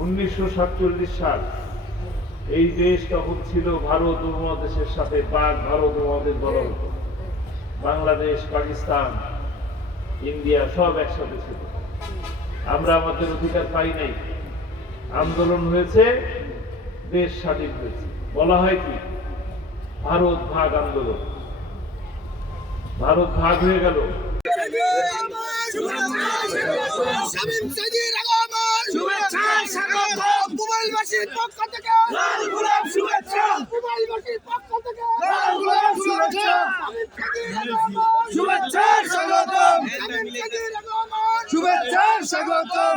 উনিশশো সাতচল্লিশ সাল এই দেশ তখন ছিল ভারত উপমহাদেশের সাথে পাক ভারত উপমহাদেশ হতো বাংলাদেশ, পাকিস্তান, ইন্ডিয়া সব একসাথে ছিল। আমরা আমাদের অধিকার পাই নাই। আন্দোলন হয়েছে, দেশ স্বাধীন হয়েছে। বলা হয় কি? ভারত ভাগ আন্দোলন। ভারত ভাগ হয়ে গেল। পক্ষ থেকে লাল গোলাপ শুভেচ্ছা। মোবাইলবাসীর পক্ষ থেকে লাল গোলাপ শুভেচ্ছা। শামীম সাইদির আগমন। শুভেচ্ছা স্বাগতম। শামীম সাইদির আগমন। শুভেচ্ছা স্বাগতম।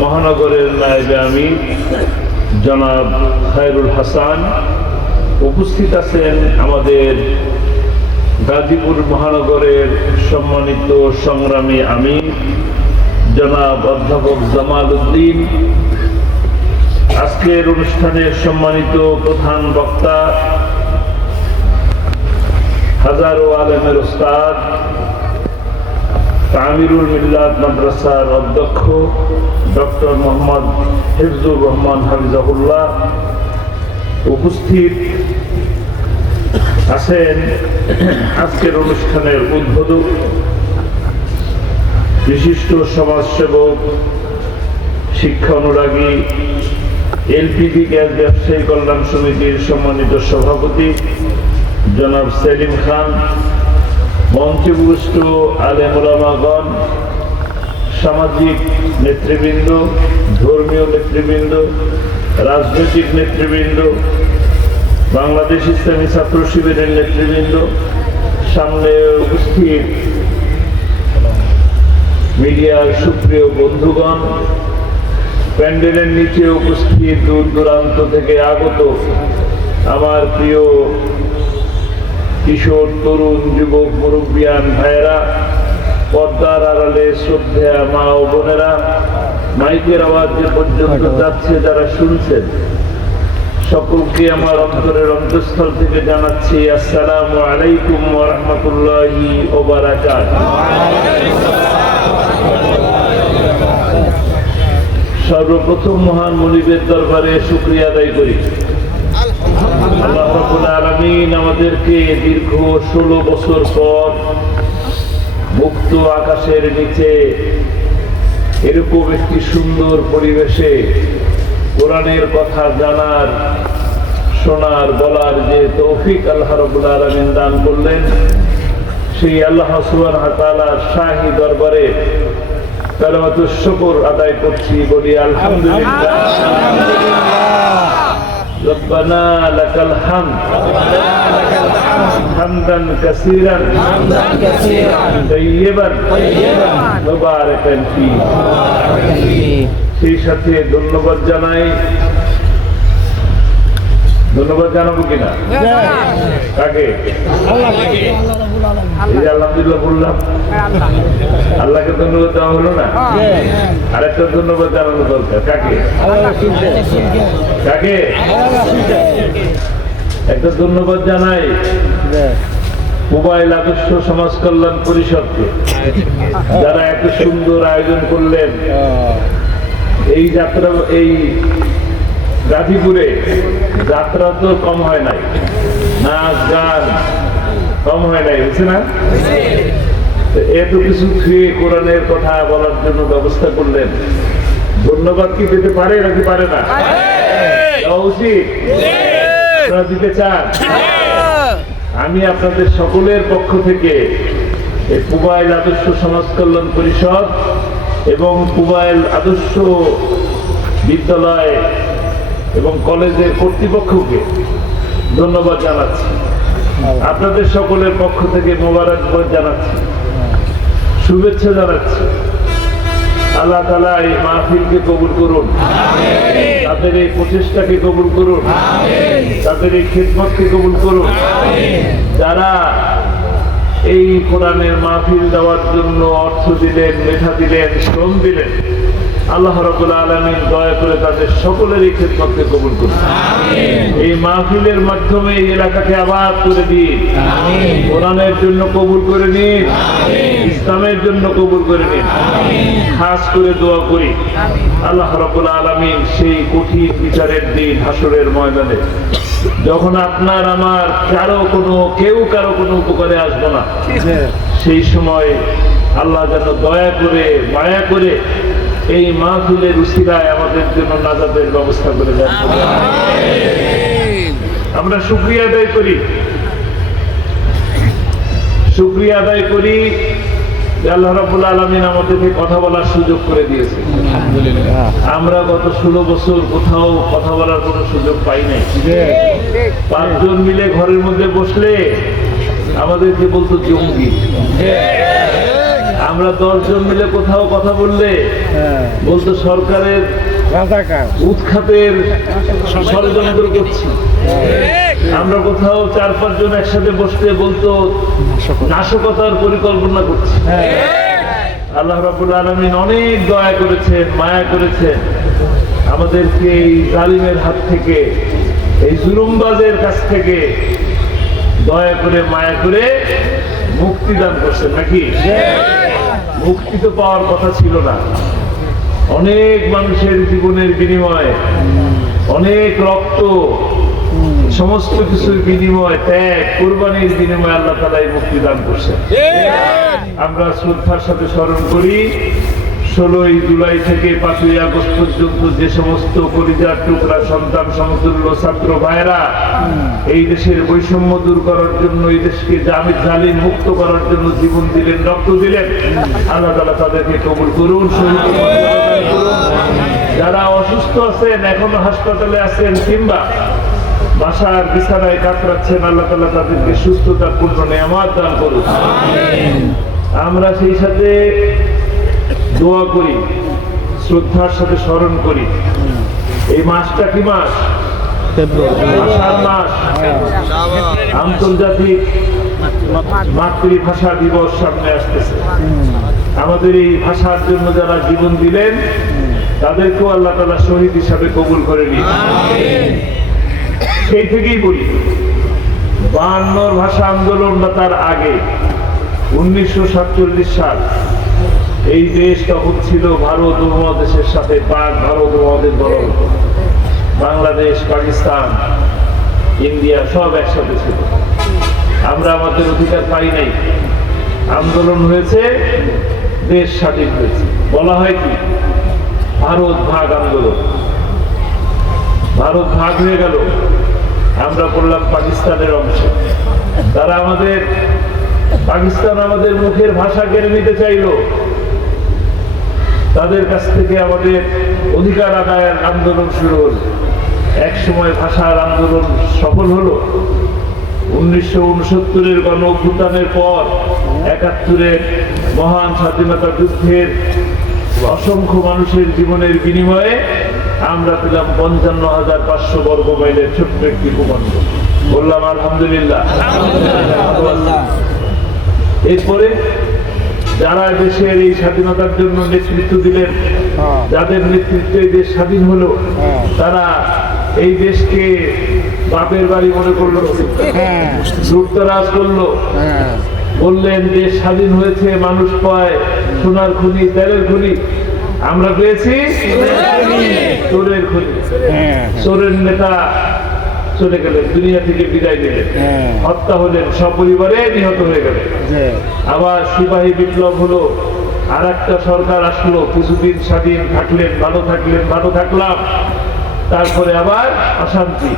মহানগরের নায়েবে আমি জনাব খায়রুল হাসান উপস্থিত আছেন আমাদের গাজীপুর মহানগরের সম্মানিত সংগ্রামী আমি জনাব অধ্যাপক জামাল উদ্দিন। আজকের অনুষ্ঠানের সম্মানিত প্রধান বক্তা, হাজারো আলমের ওস্তাদ তামিরুল মিল্লাত মাদ্রাসার অধ্যক্ষ, ডক্টর মোহাম্মদ হিফজুর রহমান হাফিজাহুল্লাহ, উপস্থিত আছেন আজকের অনুষ্ঠানের উদ্বোধক বিশিষ্ট সমাজসেবক, শিক্ষা অনুরাগী, এলপিজি গ্যাস ব্যবসায়ী কল্যাণ সমিতির সম্মানিত সভাপতি জনাব সেলিম খান মঞ্চপুষ্ট আলেমুলামাগণ, সামাজিক নেতৃবৃন্দ, ধর্মীয় নেতৃবৃন্দ, রাজনৈতিক নেতৃবৃন্দ বাংলাদেশ ইসলামী ছাত্র শিবিরের নেতৃবৃন্দ সামনে উপস্থিত মিডিয়ার সুপ্রিয় বন্ধুগণ প্যান্ডেলের নিচে উপস্থিত দূর দূরান্ত থেকে আগত আমার প্রিয় কিশোর তরুণ যুবক মুরব্বিয়ান ভাইয়েরা পর্দার আড়ালে শ্রদ্ধা মা ও বোনেরা মাইকের আওয়াজ যে পর্যন্ত যাচ্ছে যারা শুনছেন। সকলকে আমার অন্তরের অন্তঃস্থল থেকে জানাচ্ছি, আসসালামু আলাইকুম রাহমাতুল্লাহি সর্বপ্রথম মহান মনিবের দরবারে শুক্রিয়া আদায় করি। আলামিন আমাদেরকে দীর্ঘ ষোলো বছর পর মুক্ত আকাশের নিচে এরকম একটি সুন্দর পরিবেশে কোরআনের কথা জানার, শোনার, বলার যে তৌফিক আল্লাহ রাব্বুল আলমিন দান করলেন, সেই আল্লাহ সুবান শাহী দরবারে কালামাতু শকর আদায় করছি বলি আলহামদুলিল্লাহ। ربنا لك الحمد حمدا كثيرا طيبا مباركا فيه সেই সাথে ধন্যবাদ জানাই ধন্যবাদ জানাব কিনা? কাকে? আলহামদুলিল্লাহ বললাম। আল্লাহকে ধন্যবাদ দেওয়া হলো না? আরেকটা ধন্যবাদ জানানো দরকার। কাকে? কাকে? একটা ধন্যবাদ জানাই মোবাইল আদর্শ সমাজ কল্যাণ পরিষদকে। যারা এত সুন্দর আয়োজন করলেন। এই যাত্রা এই গাজীপুরে যাত্রা তো কম হয় নাই। নাচ গান কম হয় নাই হয়েছে না? এত কিছু খেয়ে কোরআনের কথা বলার জন্য ব্যবস্থা করলেন। ধন্যবাদ কি পেতে পারে নাকি পারে না? উচিত। আপনারা দিতে চান। আমি আপনাদের সকলের পক্ষ থেকে এই পুবাইল আদর্শ সমাজ কল্যাণ পরিষদ এবং পুবাইল আদর্শ বিদ্যালয় এবং কলেজের কর্তৃপক্ষকে ধন্যবাদ জানাচ্ছি। আপনাদের সকলের পক্ষ থেকে মোবারকবাদ জানাচ্ছি। শুভেচ্ছা জানাচ্ছি। আল্লাহ তালা এই মাহফিলকে কবুল করুন। তাদের এই প্রচেষ্টাকে কবুল করুন। তাদের এই খেদমতকে কবুল করুন। যারা এই কোরআনের মাহফিল দেওয়ার জন্য অর্থ দিলেন মেধা দিলেন শ্রম দিলেন আল্লাহ রবুল আলমিন দয়া করে তাদের সকলেরই ক্ষেত্রকে কবুল করুন। এই মাহফিলের মাধ্যমে এই এলাকাকে আবার করে দিন। কোরআনের জন্য কবুল করে নিন। ইসলামের জন্য কবুল করে নিন। খাস করে দোয়া করি। আল্লাহ রবুল আলমিন সেই কঠিন বিচারের দিন হাসরের ময়দানে। যখন আপনার আমার কারও কোনো কেউ কারও কোনো উপকারে আসব না। সেই সময় আল্লাহ যেন দয়া করে মায়া করে এই মাহফিলের উসিলায় আমাদের জন্য নাজাদের ব্যবস্থা করে দেন। আমরা শুক্রিয়া আদায় করি। শুক্রিয়া আদায় করি আল্লাহ রাবুল আলমিন আমাদেরকে কথা বলার সুযোগ করে দিয়েছে। আমরা গত ষোলো বছর কোথাও কথা বলার কোনো সুযোগ পাই নাই। পাঁচজন মিলে ঘরের মধ্যে বসলে আমাদেরকে বলতো জঙ্গি। আমরা দশজন মিলে কোথাও কথা বললে বলতো সরকারের উৎখাতের ষড়যন্ত্র করছি। আমরা কোথাও চার পাঁচজন একসাথে বসতে বলতো নাশকতার পরিকল্পনা করছি। আল্লাহ রাবুল আলমিন অনেক দয়া করেছেন মায়া করেছেন। আমাদেরকে এই জালিমের হাত থেকে এই জুলুমবাজের কাছ থেকে দয়া করে মায়া করে মুক্তি দান করছেন নাকি? মুক্তি তো পাওয়ার কথা ছিল না। অনেক মানুষের জীবনের বিনিময়ে অনেক রক্ত সমস্ত কিছুর বিনিময় ত্যাগ কোরবানির বিনিময় আল্লাহ তালা এই মুক্তি দান করছে আমরা শ্রদ্ধার সাথে স্মরণ করি ষোলোই জুলাই থেকে পাঁচই আগস্ট পর্যন্ত যে সমস্ত পরিজার টুকরা, সন্তান, সমতুল্য ছাত্র ভাইরা এই দেশের বৈষম্য দূর করার জন্য, এই দেশকে জামি জালিম মুক্ত করার জন্য জীবন দিলেন, রক্ত দিলেন, আল্লাহ তালা তাদেরকে কবুল করুন যারা অসুস্থ আছেন, এখনও হাসপাতালে আছেন কিংবা বাসার বিছানায় কাতরাচ্ছেন, আল্লাহ তালা তাদেরকে সুস্থতা পূর্ণ নেয়ামাত দান করুন। আমরা সেই সাথে দোয়া করি, শ্রদ্ধার সাথে স্মরণ করি। এই মাসটা কি মাস? আন্তর্জাতিক মাতৃভাষা দিবস সামনে আসতেছে। আমাদের এই ভাষার জন্য যারা জীবন দিলেন, তাদেরকেও আল্লাহ তালা শহীদ হিসাবে কবুল করে সেই থেকেই বলি বায়ান্নর ভাষা আন্দোলন বা তার আগে, উনিশশো সাতচল্লিশ সাল। এই দেশ তখন ছিল ভারত উপমহাদেশের সাথে পাক ভারত উপমহাদেশ বড় বাংলাদেশ, পাকিস্তান, ইন্ডিয়া সব একসাথে ছিল। আমরা আমাদের অধিকার পাই নাই। আন্দোলন হয়েছে, দেশ স্বাধীন হয়েছে। বলা হয় কি? ভারত ভাগ আন্দোলন। ভারত ভাগ হয়ে গেল। আমরা পড়লাম পাকিস্তানের অংশে। তারা আমাদের, পাকিস্তান আমাদের মুখের ভাষা কেড়ে নিতে চাইলো। তাদের কাছ থেকে আমাদের অধিকার আদায়ের আন্দোলন শুরু হলো। এক সময় ভাষার আন্দোলন সফল হলো। উনিশশো উনসত্তরের গণ অভ্যুত্থানের পর একাত্তরের মহান স্বাধীনতা যুদ্ধের অসংখ্য মানুষের জীবনের বিনিময়ে আমরা পেলাম পঞ্চান্ন হাজার পাঁচশো বর্গ মাইলের ছোট্ট একটি ভূখণ্ড। বললাম আলহামদুলিল্লাহ। এরপরে যারা দেশের এই স্বাধীনতার জন্য নেতৃত্ব দিলেন যাদের নেতৃত্বে দেশ স্বাধীন হলো তারা এই দেশকে বাপের বাড়ি মনে করল লুটতরাজ করল। বললেন দেশ স্বাধীন হয়েছে মানুষ পায় সোনার খনি তেলের খনি। আমরা পেয়েছি চোরের খনি। চোরের নেতা চলে গেলেন দুনিয়া থেকে বিদায় নিলেন। হত্যা হলেন সপরিবারে নিহত হয়ে গেলেন। আবার সিপাহী বিপ্লব হলো আর একটা সরকার আসলো কিছুদিন স্বাধীন থাকলেন ভালো থাকলেন ভালো থাকলাম। তারপরে আবার অশান্তি।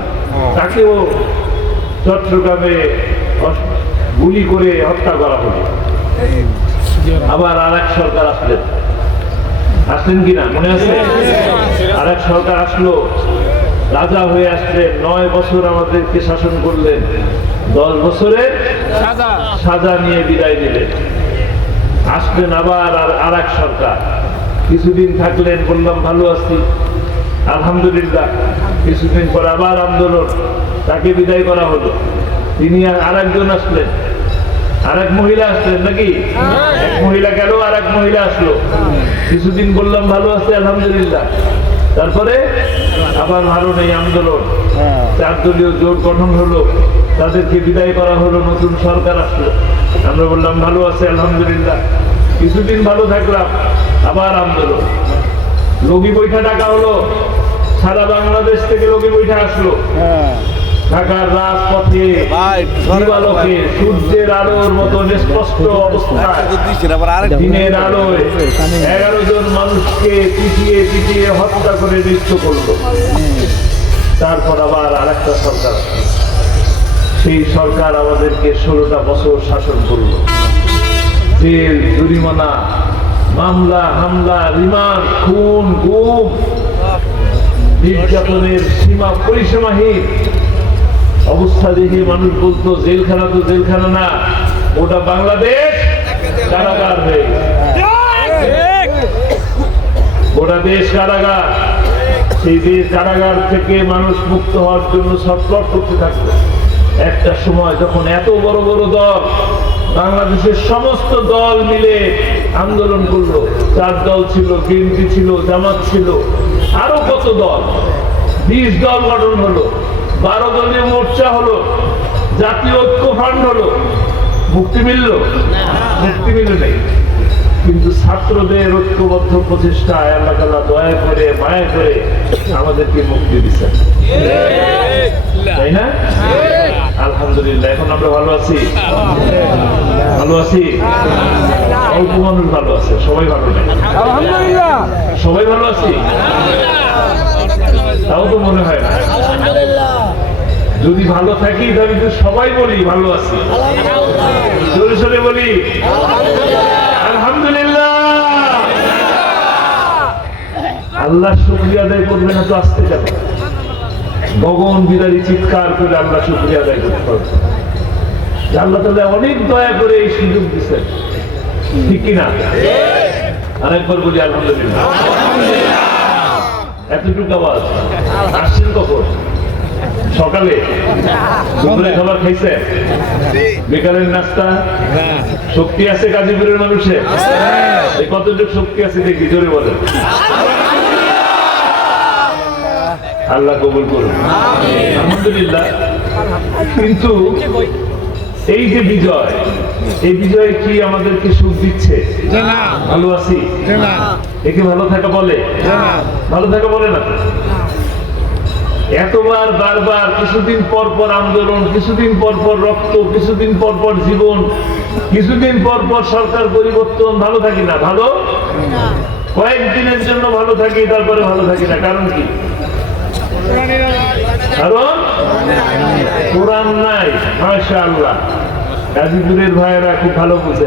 তাকেও চট্টগ্রামে গুলি করে হত্যা করা হলো। আবার আর এক সরকার আসলেন। আসলেন কিনা? মনে আছে? আর এক সরকার আসলো। রাজা হয়ে আসলেন নয় বছর আমাদেরকে শাসন করলেন। দশ বছরে সাজা। নিয়ে বিদায় নিলেন। আসলেন আবার আর আর এক সরকার। কিছুদিন থাকলেন বললাম ভালো আছি। আলহামদুলিল্লাহ। কিছুদিন পর আবার আন্দোলন। তাকে বিদায় করা হলো। তিনি আর আরেকজন আসলেন। আর এক মহিলা আসলেন নাকি? এক মহিলা গেল আর এক মহিলা আসলো। কিছুদিন বললাম ভালো আছে আলহামদুলিল্লাহ। তারপরে আবার ভালো নেই আন্দোলন। চার দলীয় জোট গঠন হলো তাদেরকে বিদায় করা হলো নতুন সরকার আসলো। আমরা বললাম ভালো আছে আলহামদুলিল্লাহ। কিছুদিন ভালো থাকলাম আবার আন্দোলন। লগি বৈঠা ডাকা হলো সারা বাংলাদেশ থেকে লগি বৈঠা আসলো। ঢাকার রাজপথে দিবালোকে সূর্যের আলোর মতো স্পষ্ট অবস্থায় দিনের আলোয় এগারো জন মানুষকে পিটিয়ে পিটিয়ে হত্যা করে নৃত্য করল। তারপর আবার আরেকটা সরকার। সেই সরকার আমাদেরকে ষোলোটা বছর শাসন করল। জেল জরিমানা মামলা হামলা রিমান্ড খুন গুম নির্যাতনের সীমা পরিসীমাহীন। অবস্থা দেখে মানুষ বলতো, জেলখানা তো জেলখানা না ওটা বাংলাদেশ কারাগার হয়ে। গোটা দেশ কারাগার। সেই দেশ কারাগার থেকে মানুষ মুক্ত হওয়ার জন্য ছটফট করতে থাকল। একটা সময় যখন এত বড় বড় দল, বাংলাদেশের সমস্ত দল মিলে আন্দোলন করল। চার দল ছিল, বিএনপি ছিল, জামাত ছিল, আরও কত দল? বিশ দল গঠন হলো। বারো দলীয় মোর্চা হলো জাতীয় ঐক্য ফান্ড হলো মুক্তি মিলল? মুক্তি মিলে নেই। কিন্তু ছাত্রদের ঐক্যবদ্ধ প্রচেষ্টায় আল্লাহ তাআলা দয়া করে মায়া করে আমাদেরকে মুক্তি দিচ্ছেন তাই না? আলহামদুলিল্লাহ এখন আমরা ভালো আছি? ভালো আছি? অল্প মানুষ ভালো আছে সবাই ভালো নেই। সবাই ভালো আছি? তাও তো মনে হয় না। যদি ভালো থাকি, তাহলে তো সবাই বলি ভালো আছি। জোরে সোরে বলি। আল্লাহ শুক্রিয়া আদায় করবে না তো আসতে যাবে গগন বিদারি চিৎকার করে আল্লাহ শুক্রিয়া আদায় করতে পারবে আল্লাহ তাহলে অনেক দয়া করে এই সুযোগ দিচ্ছেন ঠিক কিনা? আরেকবার বলি আলহামদুলিল্লাহ। এতটুকু আওয়াজ। আসছেন কখন? সকালে দুপুরে খাবার খাইছে। বিকালের নাস্তা। শক্তি আছে গাজীপুরের মানুষের এই কতটুকু শক্তি আছে দেখি জোরে বলেন। আল্লাহ কবুল করুন। আলহামদুলিল্লাহ। কিন্তু এই যে বিজয় এই বিজয় কি আমাদেরকে সুখ দিচ্ছে? ভালো আছি। একে ভালো থাকা বলে? ভালো থাকা বলে না? এতবার বারবার কিছুদিন পর পর আন্দোলন কিছুদিন পর পর রক্ত কিছুদিন পর পর জীবন কিছুদিন পর পর সরকার পরিবর্তন ভালো থাকি না ভালো? কয়েকদিনের জন্য ভালো থাকি তারপরে ভালো থাকি না কারণ কি? কারণ? কোরআন নাই মাশা আল্লাহ গাজীপুরের ভাইয়েরা খুব ভালো বুঝে।